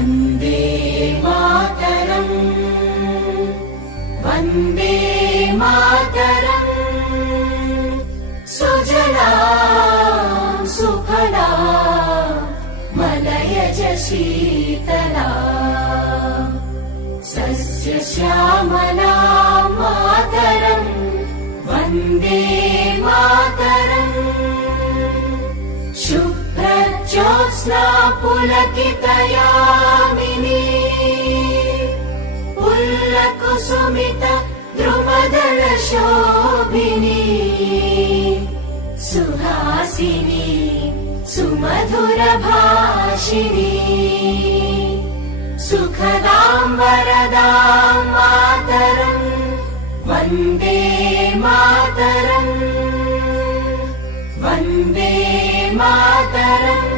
वन्दे मातरम् वन्दे मातरम् सुजलां सुफलां मलयज शीतलां सस्यश्यामलां मातरम् वन्दे मातरम् शुभ्रज्योत्स्ना पुलकितयामिनी पुल्लकुसुमित द्रुमदलशोभिनी सुहासिनी सुमधुरभाषिणी सुखदां वरदां मातरम् वन्दे मातरम् वन्दे मातरम्।